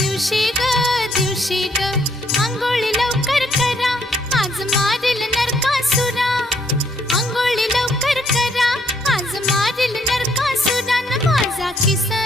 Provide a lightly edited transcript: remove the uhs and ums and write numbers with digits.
दिवशी ग आंघोळी लवकर करा, आज मारील नरकासुरा. आंघोळी लवकर करा, आज मारील नरकासुरा. न माझा किसन